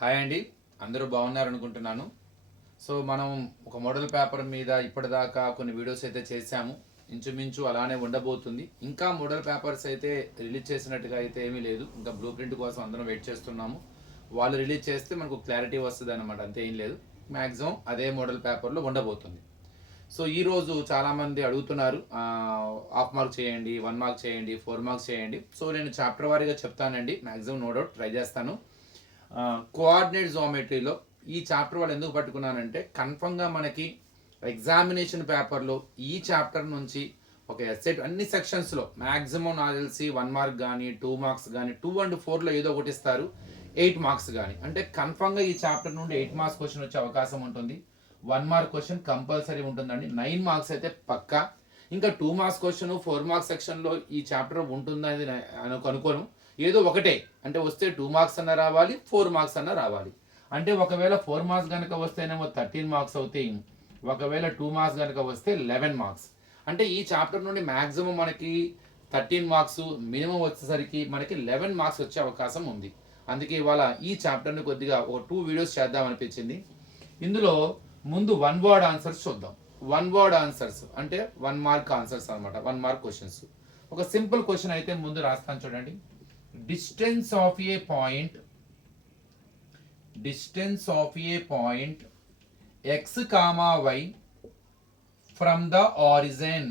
Hi అండి, అందరూ బాగున్నారు అనుకుంటున్నాను. సో మనం ఒక మోడల్ పేపర్ మీద ఇప్పటిదాకా కొన్ని వీడియోస్ అయితే చేశాము. ఇంచుమించు అలానే ఉండబోతుంది. ఇంకా మోడల్ పేపర్స్ అయితే రిలీజ్ చేసినట్టుగా అయితే ఏమీ లేదు. ఇంకా బ్లూ ప్రింట్ కోసం అందరం వెయిట్ చేస్తున్నాము. వాళ్ళు రిలీజ్ చేస్తే మనకు క్లారిటీ వస్తుంది అనమాట, అంతే ఏం లేదు. మ్యాక్సిమం అదే మోడల్ పేపర్లో ఉండబోతుంది. సో ఈరోజు చాలామంది అడుగుతున్నారు, హాఫ్ మార్క్ చేయండి, 1 మార్క్ చేయండి, 4 మార్క్స్ చేయండి. సో నేను చాప్టర్ వారీగా చెప్తానండి, మ్యాక్సిమం నో డౌట్ ట్రై చేస్తాను. కోఆర్డినేట్ జోమెట్రీలో ఈ చాప్టర్ వాళ్ళు ఎందుకు పట్టుకున్నానంటే కన్ఫర్మ్గా మనకి ఎగ్జామినేషన్ పేపర్లో ఈ చాప్టర్ నుంచి ఒక ఎస్సెట్ అన్ని సెక్షన్స్లో మ్యాక్సిమం నాకు తెలిసి 1 మార్క్ కానీ 2 మార్క్స్ కానీ 2 and 4లో ఏదో ఒకటి ఇస్తారు, 8 మార్క్స్ కానీ. అంటే కన్ఫర్మ్గా ఈ చాప్టర్ నుండి 8 మార్క్స్ క్వశ్చన్ వచ్చే అవకాశం ఉంటుంది. 1 మార్క్ క్వశ్చన్ కంపల్సరీ ఉంటుందండి. 9 మార్క్స్ అయితే పక్కా. ఇంకా 2 మార్క్స్ క్వశ్చన్ 4 మార్క్స్ సెక్షన్లో ఈ చాప్టర్ ఉంటుందని అనుకోను. ఏదో ఒకటే, అంటే వస్తే 2 మార్క్స్ అన్న రావాలి, 4 మార్క్స్ అన్న రావాలి. అంటే ఒకవేళ 4 మార్క్స్ కనుక వస్తేనేమో 13 మార్క్స్ అవుతాయి, ఒకవేళ 2 మార్క్స్ కనుక వస్తే 11 మార్క్స్. అంటే ఈ చాప్టర్ నుండి మ్యాక్సిమం మనకి 13 మార్క్స్, మినిమం వచ్చేసరికి మనకి 11 మార్క్స్ వచ్చే అవకాశం ఉంది. అందుకే ఇవాళ ఈ చాప్టర్ని కొద్దిగా ఒక 2 వీడియోస్ చేద్దాం అనిపించింది. ఇందులో ముందు 1 వర్డ్ ఆన్సర్స్ చూద్దాం. 1 వర్డ్ ఆన్సర్స్ అంటే 1 మార్క్ ఆన్సర్స్ అనమాట, 1 మార్క్ క్వశ్చన్స్. ఒక సింపుల్ క్వశ్చన్ అయితే ముందు రాస్తాను చూడండి. distance of a point x comma y from the origin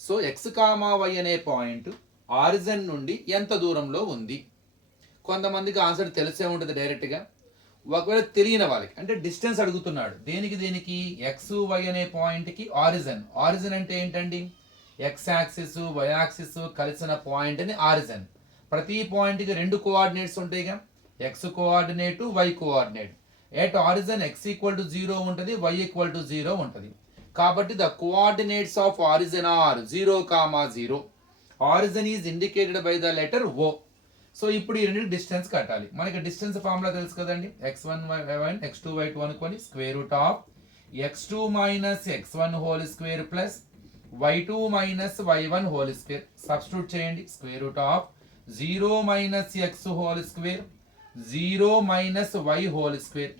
so x comma y అనే పాయింట్ ఆరిజిన్ నుండి ఎంత దూరంలో ఉంది. కొంతమందికి ఆన్సర్ తెలిసే ఉంటుంది డైరెక్ట్గా, ఒకవేళ తెలియని వాళ్ళకి అంటే డిస్టెన్స్ అడుగుతున్నాడు. దేనికి ఎక్స్ వై అనే పాయింట్కి ఆరిజిన్ అంటే ఏంటండి, ఎక్స్ యాక్సిస్ వై యాక్సిస్ కలిసిన పాయింట్ని ఆరిజిన్. ప్రతి పాయింట్కి 2 కోఆర్డినేట్స్ ఉంటాయిగా, X coordinate Y coordinate. At origin X equal to 0 ఉంటుంది, వై ఈక్వల్ టు 0 ఉంటుంది. కాబట్టి the coordinates of origin are 0, 0. Origin is indicated by the letter O. So ఇప్పుడు ఈ రెండు డిస్టెన్స్ కట్టాలి. మనకి డిస్టెన్స్ ఫార్ములా తెలుసు కదండి, x1 y1 x2 y2 అనుకొని square root of x2 minus x1 whole square plus y2 minus y1 whole square. Substitute చేయండి. Square root of 0 minus x whole square 0 minus y whole square.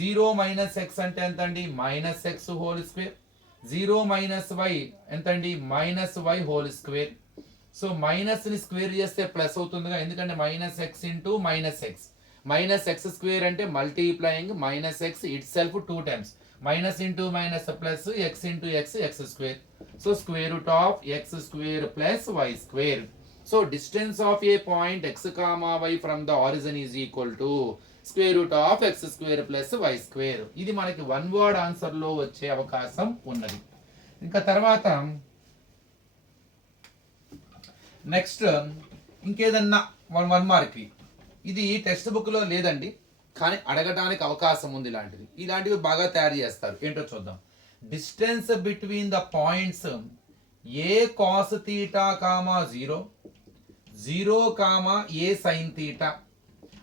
0 minus x అంటే ఎంత అండి, minus x whole square. 0 minus y ఎంత అండి, minus y whole square. So minus ని square చేస్తే plus అవుతుందిగా, ఎందుకంటే minus x into minus x. Minus x square అంటే multiplying minus X itself 2 times. Minus into minus plus X into X, X square. So square root of X square plus Y square. So distance of a point X comma Y from the origin is equal to square root of X square plus Y square. ఇది మనకి 1 word answer లో వచ్చే అవకాశం ఉన్నది. ఇంకా తర్వాత next ఇంకేదన్నా 1 mark. ఇది టెక్స్ట్ బుక్ లో లేదండి, కానీ అడగడానికి అవకాశం ఉంది. ఇలాంటివి బాగా తయారు చేస్తారు. ఏంటో చూద్దాం. Distance between the points A cos theta comma 0, 0 comma A sine theta.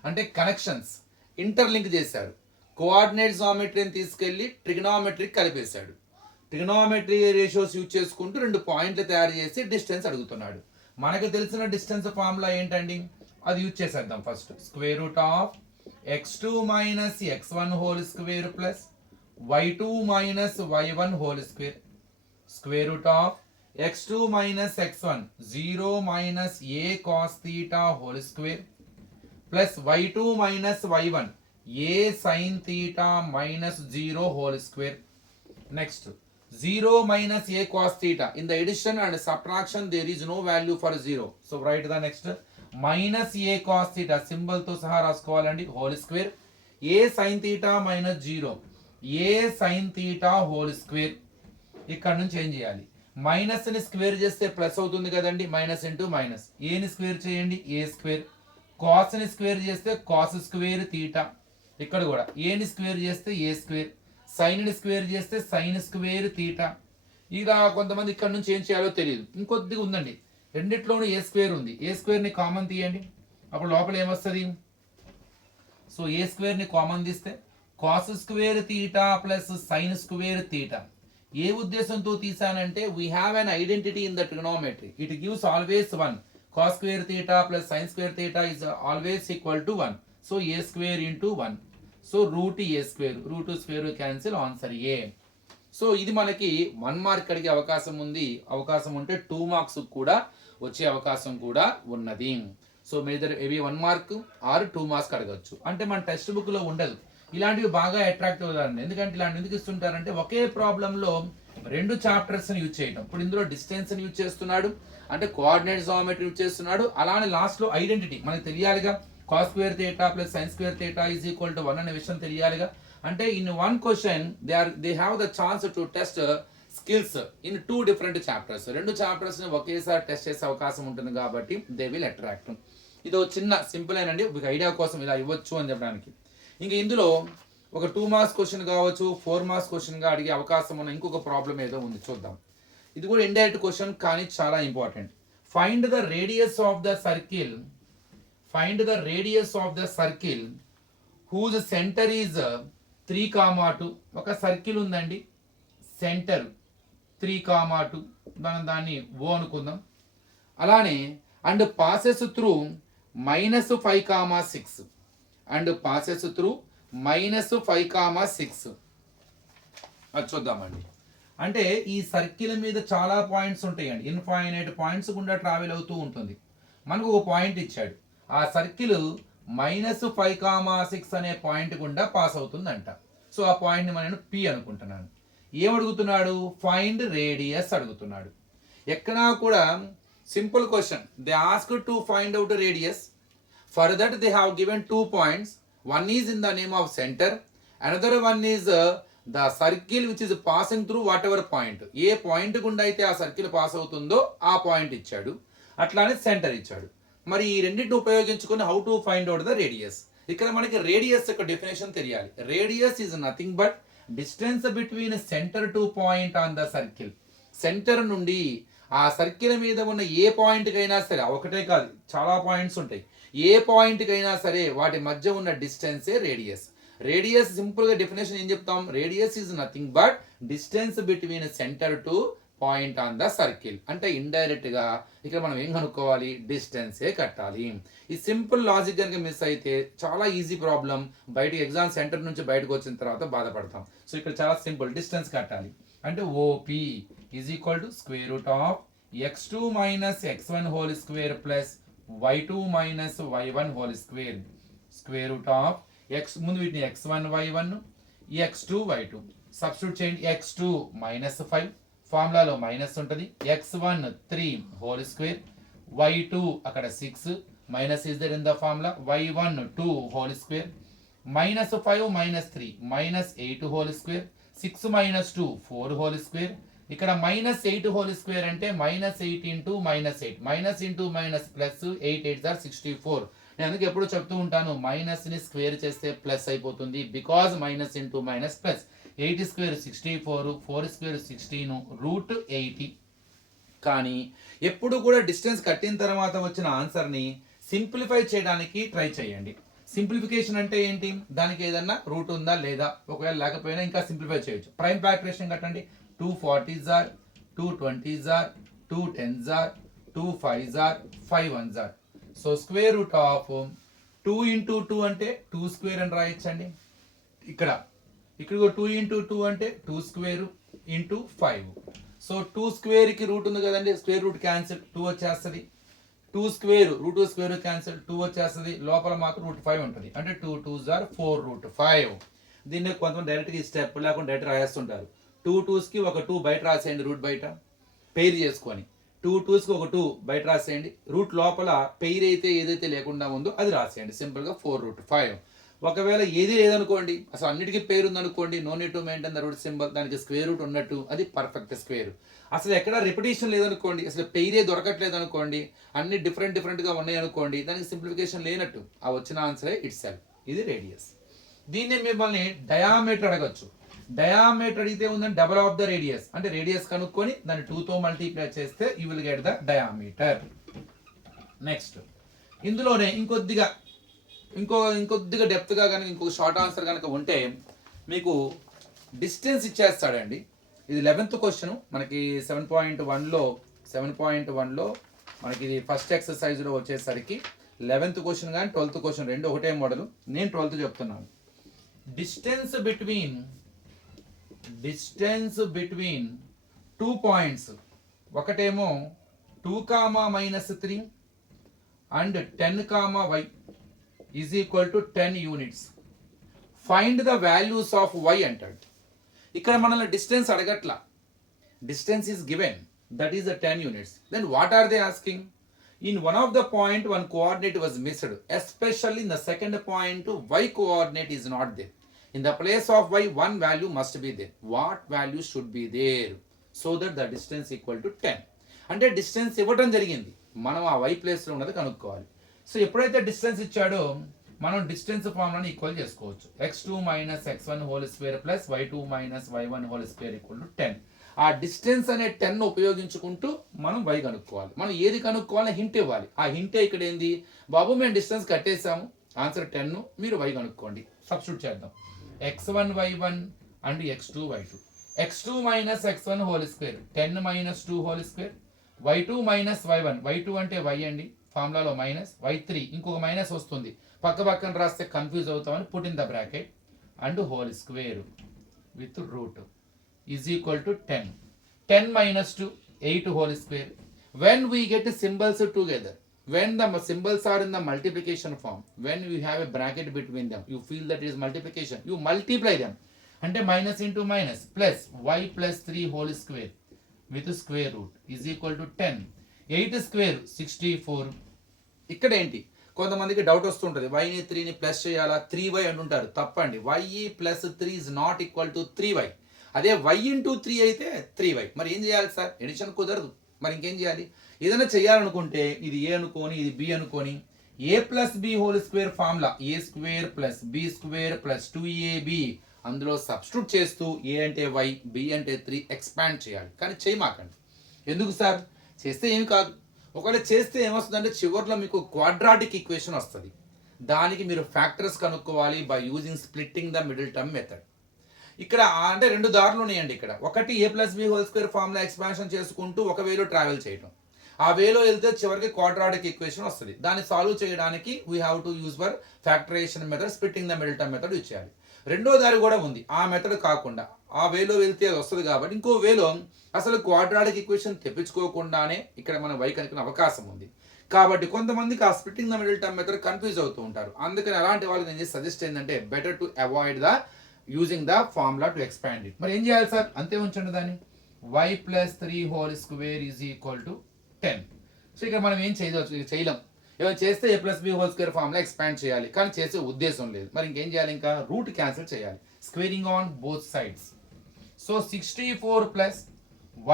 అంటే కనెక్షన్స్ ఇంటర్లింక్ చేశాడు. కోఆర్డినేట్ జామెట్రీని తీసుకెళ్లి ట్రిగ్నామెట్రీకి కలిపేశాడు. ట్రిగ్నామెట్రీ రేషియోస్ యూజ్ చేసుకుంటూ 2 పాయింట్లు తయారు చేసి డిస్టెన్స్ అడుగుతున్నాడు. మనకు తెలిసిన డిస్టెన్స్ ఫార్ములా ఏంటండి, అది యూజ్ చేసేద్దాం. First square root of x2 minus x1 whole square plus y2 minus y1 whole square. Square root of x2 minus x1 0 minus A cos theta whole square plus y2 minus y1 A sine theta minus 0 whole square. Next 0 minus a cos theta. In the addition and subtraction there is no value for 0. So write the next minus a cos theta symbol తో సహా రాసుకోవాలండి whole square. a sin theta minus 0 a sin theta whole square. ఇక్కడ నుంచి ఏం చేయాలి, minus ని square చేస్తే plus అవుతుంది కదండి, మైనస్ ఇంటూ మైనస్. ఏ ని స్క్వేర్ చేయండి, ఏ స్క్వేర్. కాస్ ని స్క్వేర్ చేస్తే కాస్ స్క్వేర్ తీటా. ఇక్కడ కూడా ఏ ని స్క్వేర్ చేస్తే ఏ స్క్వేర్, సైన్ ని స్క్వేర్ చేస్తే సైన్ స్క్వేర్ తీటా. ఇలా కొంతమంది ఇక్కడ నుంచి ఏం చేయాలో తెలియదు. ఇంకొద్దిగా ఉందండి, రెండిట్లోనూ ఏ స్క్వేర్ ఉంది. ఏ స్క్వేర్ ని కామన్ తీయండి, అప్పుడు లోపల ఏమొస్తుంది. సో ఏ స్క్వేర్ ని కామన్ తీస్తే cos square theta plus sin square theta. ఏ ఉద్దేశంతో తీసానంటే we have an identity in the trigonometry, it gives always 1. cos square theta plus sin square theta is always equal to 1. So a square into 1. So root a square, root square cancel, answer a. So ఇది మనకి 1 mark అడిగే అవకాశం ఉంటే 2 marks కూడా వచ్చే అవకాశం కూడా ఉన్నది. సో మేదర్ ఏవి 1 మార్క్ ఆర్ 2 మార్క్స్ అడగచ్చు. అంటే మన టెక్స్ట్ బుక్ లో ఉండదు. ఇలాంటివి బాగా అట్రాక్టివ్ అండి. ఎందుకంటే ఇలాంటి ఎందుకు ఇస్తుంటారంటే ఒకే ప్రాబ్లంలో 2 చాప్టర్స్ ని యూజ్ చేయడం. ఇప్పుడు ఇందులో డిస్టెన్స్ ని యూజ్ చేస్తున్నాడు, అంటే కోఆర్డినేట్ జామెట్రీ యూజ్ చేస్తున్నాడు. అలానే లాస్ట్ లో ఐడెంటిటీ మనకు తెలియాలిగా. cos square theta plus sin square theta is equal to 1 అనే విషయం తెలియాలిగా. అంటే in one question they have the chance to test skills in 2 different chapters. 2 chapters ని ఒకేసారి టెస్ట్ చేసే అవకాశం ఉంటుంది కాబట్టి దే విల్ అట్రాక్ట్. ఇది చిన్న సింపుల్ అయినండి, ఒక ఐడియా కోసం ఇలా ఇవ్వచ్చు అని చెప్పడానికి. ఇంకా ఇందులో ఒక 2 మార్క్స్ క్వశ్చన్ కావచ్చు, 4 మార్క్స్ క్వశ్చన్ గా అడిగే అవకాశం ఉన్న ఇంకొక ప్రాబ్లం ఏదో ఉంది, చూద్దాం. ఇది కూడా ఇండైరెక్ట్ క్వశ్చన్ కానీ చాలా important. Find the radius of the circle, find the radius of the circle whose centre is 3,2. ఒక సర్కిల్ ఉందండి, సెంటర్ 3,2, మనం దాన్ని ఓ అనుకుందాం. అలానే and passes through -5,6 and passes through -5,6. అది చూద్దామండి. అంటే ఈ సర్కిల్ మీద చాలా పాయింట్స్ ఉంటాయండి, ఇన్ఫైనైట్ పాయింట్స్ గుండా ట్రావెల్ అవుతూ ఉంటుంది. మనకు ఒక పాయింట్ ఇచ్చాడు, ఆ సర్కిల్ -5,6 అనే పాయింట్ గుండా పాస్ అవుతుందంట. సో ఆ పాయింట్ని నేను పి అనుకుంటున్నాను. ఏమడుగుతున్నాడు? ఫైండ్ రేడియస్ అడుగుతున్నాడు. ఎక్కడా కూడా simple question, they ask to find out radius. For that they have given 2 points. One is in the name of centre, another one is the circle which is passing through what ever point. A point గుండా అయితే ఆ circle pass అవుతుందో ఆ point ఇచ్చాడు, అట్లానే centre ఇచ్చాడు. మరి ఈ రెండింటిని ఉపయోగించుకొని how to find out the radius. ఇక్కడ మనకి రేడియస్ యొక్క డెఫినేషన్ తెలియాలి. Radius is nothing but distance between centre to point on the circle. Centre నుండి ఆ సర్కిల్ మీద ఉన్న ఏ పాయింట్ కైనా సరే, ఒకటే కాదు చాలా పాయింట్స్ ఉంటాయి, ఏ పాయింట్ కైనా సరే వాటి మధ్య ఉన్న డిస్టెన్సే రేడియస్. రేడియస్ సింపుల్ గా డెఫినేషన్ ఏం చెప్తాం? Radius is nothing but distance between centre to point on the circle. అంటే ఇండైరెక్ట్ గా ఇక్కడ మనం ఏం కనుక్కోవాలి? డిస్టెన్సే కట్టాలి. ఈ సింపుల్ లాజిక్ కనుక మిస్ అయితే చాలా ఈజీ ప్రాబ్లం, బయట ఎగ్జామ్ సెంటర్ నుంచి బయటకు వచ్చిన తర్వాత బాధపడతాం. సో ఇక్కడ చాలా సింపుల్, డిస్టెన్స్ కట్టాలి. అంటే OP is equal to square root of x2 minus x1 whole square plus y2 minus y1 whole square. Square root of x, ముందు వీటిని x1 y1 x2 y2 substitute చేయండి. x2 -5 ఫార్ములాలో మైనస్ ఉంటుంది, x1 3 whole square, y2 అక్కడ 6 minus is there in the formula, y1 2 whole square, -5 -3 -8 whole square, 6 -2 4 whole square. ఇక్కడ -8 whole square అంటే -8 into -8, minus into minus plus, 8 8 or 64. నేను అందుకే ఎప్పుడు చెప్తూ ఉంటాను, మైనస్ ని స్క్వేర్ చేస్తే ప్లస్ అయిపోతుంది, because minus into minus plus. 8 square 64, 4 square 16, root 80. కానీ ఎప్పుడు కూడా డిస్టెన్స్ కట్టిన తర్వాత వచ్చిన ఆన్సర్ని సింప్లిఫై చేయడానికి ట్రై చేయండి. సింప్లిఫికేషన్ అంటే ఏంటి? దానికి ఏదన్నా రూట్ ఉందా లేదా, ఒకవేళ లేకపోయినా ఇంకా సింప్లిఫై చేయొచ్చు. ప్రైమ్ ఫ్యాక్టరేషన్ కట్టండి. 2 40s are, 2 20s are, 2 10s are, 2 5s are, 5 1s are. So square root of 2 into 2 అంటే 2 స్క్వేర్ అని రాయొచ్చండి. ఇక్కడ 2 ఇంటూ 2 అంటే 2 స్క్వేర్ ఇంటూ 5. సో 2 స్క్వేర్ కి రూట్ ఉంది కదండి, స్క్వేర్ రూట్ క్యాన్సిల్, 2 వచ్చేస్తుంది. 2 స్క్వేర్ రూట్ స్క్వేర్ క్యాన్సిల్, 2 వచ్చేస్తుంది. లోపల మాత్రం రూట్ 5 ఉంటుంది. అంటే 2 2s are 4 రూట్ 5. దీన్ని కొంతమంది డైరెక్ట్గా ఈ స్టెప్ లేకుండా డైరెక్ట్ రాయేస్తుంటారు. 2 2s కి ఒక 2 బయట రాసేయండి, రూట్ బయట పెయిర్ చేసుకొని. 2 2s కి ఒక 2 బయట రాసేయండి, రూట్ లోపల పెయిర్ అయితే ఏదైతే లేకుండా ఉందో అది రాసేయండి. సింపుల్గా 4 రూట్ 5. ఒకవేళ ఏది లేదనుకోండి, అసలు అన్నిటికీ పేరు ఉందనుకోండి, no need to maintain the root symbol, దానికి స్క్వేర్ రూట్ ఉన్నట్టు, అది పర్ఫెక్ట్ స్క్వేర్. అసలు ఎక్కడ రిపిటేషన్ లేదనుకోండి, అసలు పెయిరే దొరకట్లేదు అనుకోండి, అన్ని డిఫరెంట్గా ఉన్నాయి అనుకోండి, దానికి సింప్లిఫికేషన్ లేనట్టు, ఆ వచ్చిన ఆన్సరే ఇట్ సెల్ఫ్. ఇది రేడియస్. దీన్ని మిమ్మల్ని డయామీటర్ అడగచ్చు. డయామీటర్ అడిగితే ఉందని డబల్ ఆఫ్ ద రేడియస్, అంటే రేడియస్ కనుక్కొని దాన్ని 2తో మల్టిప్లై చేస్తే you will get the diameter. Next ఇందులోనే ఇంకొద్దిగా డెప్త్గా కనుక ఇంకొక షార్ట్ ఆన్సర్ కనుక ఉంటే మీకు డిస్టెన్స్ ఇచ్చేస్తాడండి. ఇది 11th క్వశ్చన్ మనకి 7.1లో మనకి ఇది ఫస్ట్ ఎక్సర్సైజ్లో వచ్చేసరికి 11th క్వశ్చన్ కానీ 12th క్వశ్చన్ రెండు ఒకటే మోడల్. నేను 12th చెప్తున్నాను. డిస్టెన్స్ బిట్వీన్ 2 పాయింట్స్, ఒకటేమో 2, -3 and 10, y is equal to 10 units. Find the values of y అంటాడు. ఇక్కడ మనల్ని డిస్టెన్స్ అడగట్లా, distance is given, that is the 10 units. Then what are they asking? In one of the point, one coordinate was missed, especially in the second point, y coordinate is not there. In the place of y, one value must be there. What value should be there so that the distance equal to 10? అంటే distance ఇవ్వడం జరిగింది, మనం ఆ y ప్లేస్లో ఉన్నది కనుక్కోవాలి. So ఎప్పుడైతే distance ఇచ్చాడో మనం డిస్టెన్స్ ఫార్ములాని ఈక్వల్ చేసుకోవచ్చు. x2 - x1 whole square plus y2 - y1 whole square equal to 10. ఆ డిస్టెన్స్ అనే 10 ఉపయోగించుకుంటూ మనం y కనుక్కోవాలి. మనం ఏది కనుక్కోవాలని హింట్ ఇవ్వాలి. ఆ హింటే ఇక్కడ ఏంది, బాబు మేము డిస్టెన్స్ కట్టేసాము, ఆన్సర్ 10, మీరు y కనుక్కోండి. సబ్స్టిట్యూట్ చేద్దాం. x1 y1 and x2 y2. x2 - x1 whole square 10 - 2 whole square, y2 - y1, y2 అంటే y అండి, ఫార్ములాలో మైనస్, y3 ఇంకొక మైనస్ వస్తుంది, పక్క పక్కన రాస్తే కన్ఫ్యూజ్ అవుతామని put in the bracket, and whole square with root is equal to 10. 10 - 2, 8 whole square. When we get symbols together, when the symbols are in the multiplication form, when you have a bracket between them, you feel that it is multiplication, you multiply them. అంటే minus into minus plus y plus 3 whole square with square root is equal to 10. 8 square 64. ఇక్కడ ఏంటి, కొంతమందికి doubt వస్తుంటుంది, వైని 3ని plus చేయాలా, 3y అంటుంటారు. తప్పండి, y plus 3 is not equal to 3y. అదే y into 3 అయితే 3y. మరి ఏం చేయాలి సార్, ఎడిషన్ కుదరదు, మరి ఇంకేం చేయాలి? ఏదైనా చేయాలనుకుంటే ఇది a అనుకోని ఇది b అనుకోని, a plus b whole square formula a square plus b square plus 2ab, అందులో సబ్స్టిట్యూట్ చేస్తూ a అంటే y, b అంటే 3 ఎక్స్పాండ్ చేయాలి. కానీ చేయమాకండి. ఎందుకు సార్, చేస్తే ఏమి కాదు. ఒకవేళ చేస్తే ఏమొస్తుందంటే చివరిలో మీకు క్వాడ్రాటిక్ ఈక్వేషన్ వస్తుంది. దానికి మీరు ఫ్యాక్టర్స్ కనుక్కోవాలి by using splitting the middle term method. ఇక్కడ అంటే రెండు దారులు ఉన్నాయండి. ఇక్కడ ఒకటి a plus b whole square formula expansion చేసుకుంటూ ఒక వేలో ట్రావెల్ చేయడం, ఆ వేలో వెళ్తే చివరికి క్వాడ్రాటిక్ ఈక్వేషన్ వస్తుంది. దాన్ని సాల్వ్ చేయడానికి we have to use for factorization method, splitting the middle term method use చేయాలి. రెండో దారి కూడా ఉంది, ఆ మెథడ్ కాకుండా ఆ వేలో వెళ్తే అది వస్తుంది కాబట్టి ఇంకో వేలో అసలు క్వాడ్రాటిక్ ఈక్వేషన్ తెప్పించుకోకుండానే ఇక్కడ మనం y కనుక్కునే అవకాశం ఉంది. కాబట్టి కొంతమందికి ఆ splitting the middle term method confuse అవుతూ ఉంటారు. అందుకని అలాంటి వాళ్ళకి నేను సజెస్ట్ ఏంటంటే better to avoid the using the formula to expand it. మరి ఏం చేయాలి సార్, అంతే ఉంచండి దాన్ని. y plus 3 whole square is equal to 10. So ఇక్కడ మనం ఏం చేయలేం. ఏమైనా చేస్తే a plus b whole square formula expand చేయాలి, కానీ చేసే ఉద్దేశం లేదు. మరి ఇంకేం చేయాలి, ఇంకా రూట్ క్యాన్సిల్ చేయాలి, squaring on both sides. So 64 plus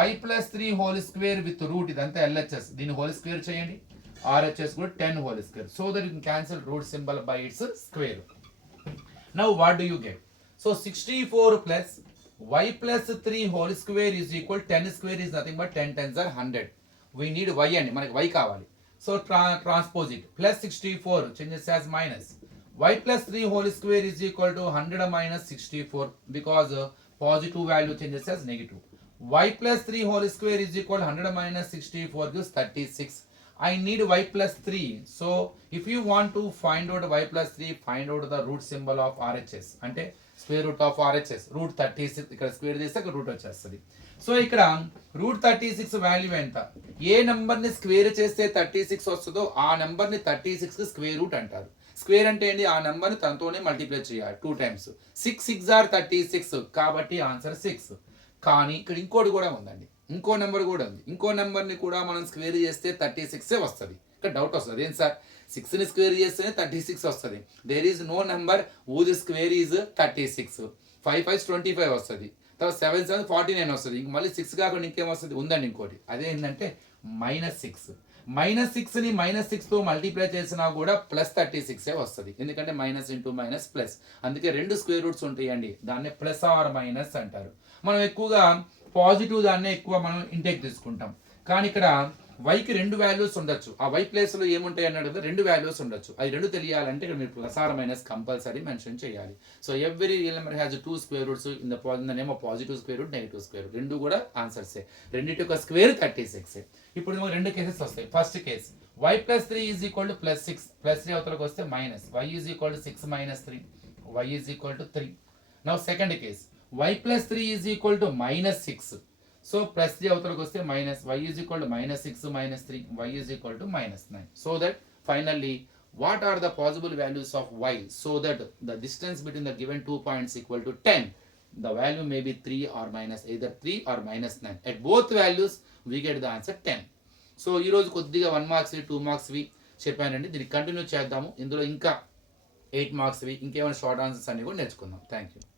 y plus 3 whole square with root, ఇదంతా LHS, దీన్ని హోల్ స్క్వేర్ చేయండి, RHS కూడా 10 whole square, so that you can cancel root symbol by its square. Now what do you get? So 64 plus y plus 3 whole square is equal, 10 square is nothing but 10 tens are 100. We need y అండి, మనకి y కావాలి. So transpose it, plus 64 changes as minus, y plus 3 whole square is equal to 100 minus 64 because positive value changes as negative. Y plus 3 whole square is equal 100 minus 64 gives 36. I need y plus 3. So if you want to find out y plus 3, find out the root symbol of RHS. అంటే square root of RHS root 36, ఇక్కడ square చేస్తే ఇక్కడ route వచ్చేస్తుంది. So ఇక్కడ route 36 value ఎంత, ఏ నెంబర్ని square చేస్తే 36 వస్తుందో ఆ నెంబర్ని 36కి స్క్వేర్ రూట్ అంటారు. స్క్వేర్ అంటే ఏంటి, ఆ నెంబర్ని తనతోనే మల్టిప్లై చేయాలి 2 times. 6 6 are 36, కాబట్టి ఆన్సర్ 6. కానీ ఇక్కడ ఇంకోటి కూడా ఉందండి, ఇంకో నెంబర్ కూడా ఉంది. ఇంకో నెంబర్ని కూడా మనం స్క్వేర్ చేస్తే 36 వస్తుంది. ఇక్కడ డౌట్ వస్తుంది, అదేం సార్ 6ని స్క్వేర్ చేస్తేనే 36 వస్తుంది. There is no number whose square is 36. 5 5 25 వస్తుంది, తర్వాత 7 7 49 వస్తుంది. ఇంక మళ్ళీ 6 కాకుండా ఇంకేం వస్తుంది, ఉందండి ఇంకోటి, అదేంటంటే -6. -6ని -6తో మల్టిప్లై చేసినా కూడా ప్లస్ 36 వస్తుంది, ఎందుకంటే మైనస్ ఇంటూ మైనస్ ప్లస్. అందుకే రెండు స్క్వేర్ రూట్స్ ఉంటాయండి, దాన్నే ప్లస్ ఆర్ మైనస్ అంటారు. మనం ఎక్కువగా పాజిటివ్ దాన్నే ఎక్కువ మనం ఇంటెక్ తీసుకుంటాం, కానీ ఇక్కడ వైకి రెండు వాల్యూస్ ఉండొచ్చు. ఆ వై ప్లేస్ లో ఏముంటాయి అన్నాడు కదా, రెండు వాల్యూస్ ఉండొచ్చు. అది రెండు తెలియాలంటే ఇక్కడ మీరు plus or minus compulsory mention చేయాలి. So every real number has 2 square roots in the name of positive square root, negative square root. రెండు కూడా ఆన్సర్సే. రెండింటి యొక్క స్క్వేర్ 36. ఇప్పుడు మనకు రెండు కేసెస్ వస్తాయి. First case y plus 3 is equal to plus 6, plus 3 అవతలకు వస్తే minus, y is equal to 6 minus 3, y is equal to 3. Now second case y plus 3 is equal to minus 6. So plus 3 అవతలకు వస్తే minus, y is equal to minus 6 minus 3, y is equal to minus 9. So that finally what are the possible values of y so that the distance between the given 2 points equal to 10? The value may be 3 or minus, either 3 or minus 9. At both values we get the answer 10. So ఈరోజు కొద్దిగా 1 marks 2 మార్క్స్వి చెప్పానండి. దీన్ని continue చేద్దాము. ఇందులో ఇంకా 8 మార్క్స్వి ఇంకేమైనా short answers అన్ని కూడా నేర్చుకుందాం. Thank you.